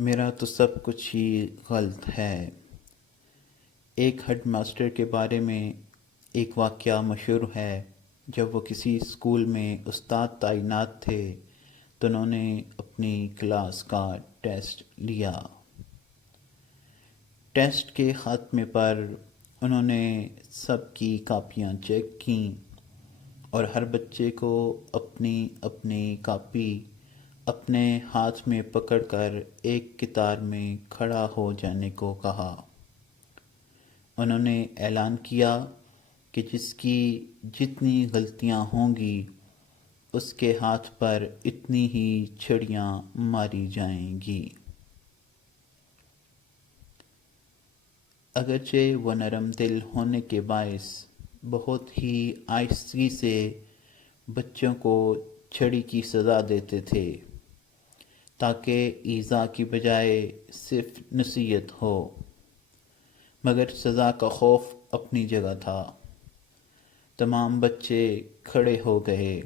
میرا تو سب کچھ ہی غلط ہے۔ ایک ہیڈ ماسٹر کے بارے میں ایک واقعہ مشہور ہے۔ جب وہ کسی اسکول میں استاد تعینات تھے تو انہوں نے اپنی کلاس کا ٹیسٹ لیا۔ ٹیسٹ کے خاتمے پر انہوں نے سب کی کاپیاں چیک کیں اور ہر بچے کو اپنی اپنی کاپی اپنے ہاتھ میں پکڑ کر ایک قطار میں کھڑا ہو جانے کو کہا۔ انہوں نے اعلان کیا کہ جس کی جتنی غلطیاں ہوں گی اس کے ہاتھ پر اتنی ہی چھڑیاں ماری جائیں گی۔ اگرچہ وہ نرم دل ہونے کے باعث بہت ہی آہستگی سے بچوں کو چھڑی کی سزا دیتے تھے تاکہ ایذا کی بجائے صرف نصیحت ہو، مگر سزا کا خوف اپنی جگہ تھا۔ تمام بچے کھڑے ہو گئے۔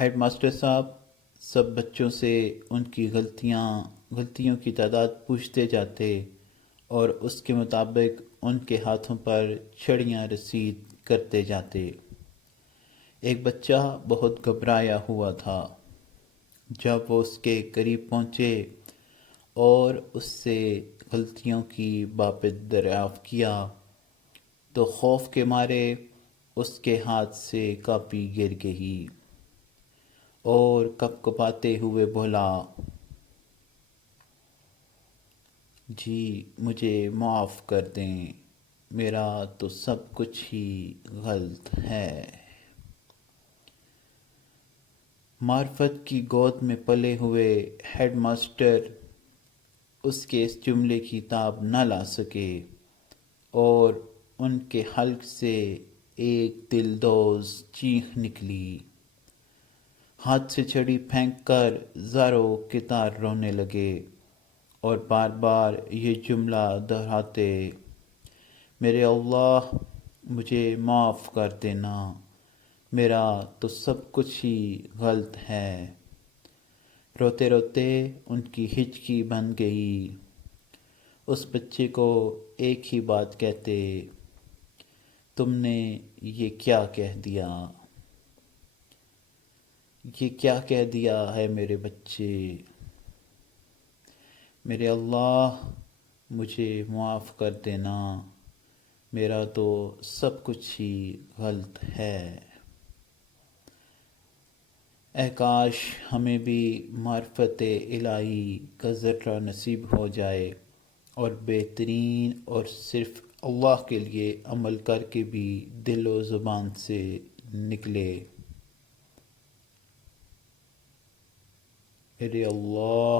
ہیڈ ماسٹر صاحب سب بچوں سے ان کی غلطیوں کی تعداد پوچھتے جاتے اور اس کے مطابق ان کے ہاتھوں پر چھڑیاں رسید کرتے جاتے۔ ایک بچہ بہت گھبرایا ہوا تھا۔ جب وہ اس کے قریب پہنچے اور اس سے غلطیوں کی بابت دریافت کیا تو خوف کے مارے اس کے ہاتھ سے کاپی گر گئی اور کپکپاتے ہوئے بولا، جی مجھے معاف کر دیں، میرا تو سب کچھ ہی غلط ہے۔ معرفت کی گود میں پلے ہوئے ہیڈ ماسٹر اس کے اس جملے کی تاب نہ لا سکے اور ان کے حلق سے ایک دلدوز چیخ نکلی۔ ہاتھ سے چھڑی پھینک کر زاروں کے تار رونے لگے اور بار بار یہ جملہ دہراتے، میرے اللہ مجھے معاف کر دینا، میرا تو سب کچھ ہی غلط ہے۔ روتے روتے ان کی ہچکی بن گئی۔ اس بچے کو ایک ہی بات کہتے، تم نے یہ کیا کہہ دیا؟ یہ کیا کہہ دیا ہے میرے بچے؟ میرے اللہ مجھے معاف کر دینا، میرا تو سب کچھ ہی غلط ہے۔ اے کاش ہمیں بھی معرفت الہی کا ذرہ نصیب ہو جائے اور بہترین اور صرف اللہ کے لیے عمل کر کے بھی دل و زبان سے نکلے۔ میرے اللہ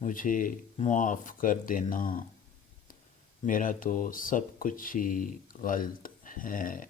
مجھے معاف کر دینا، میرا تو سب کچھ ہی غلط ہے۔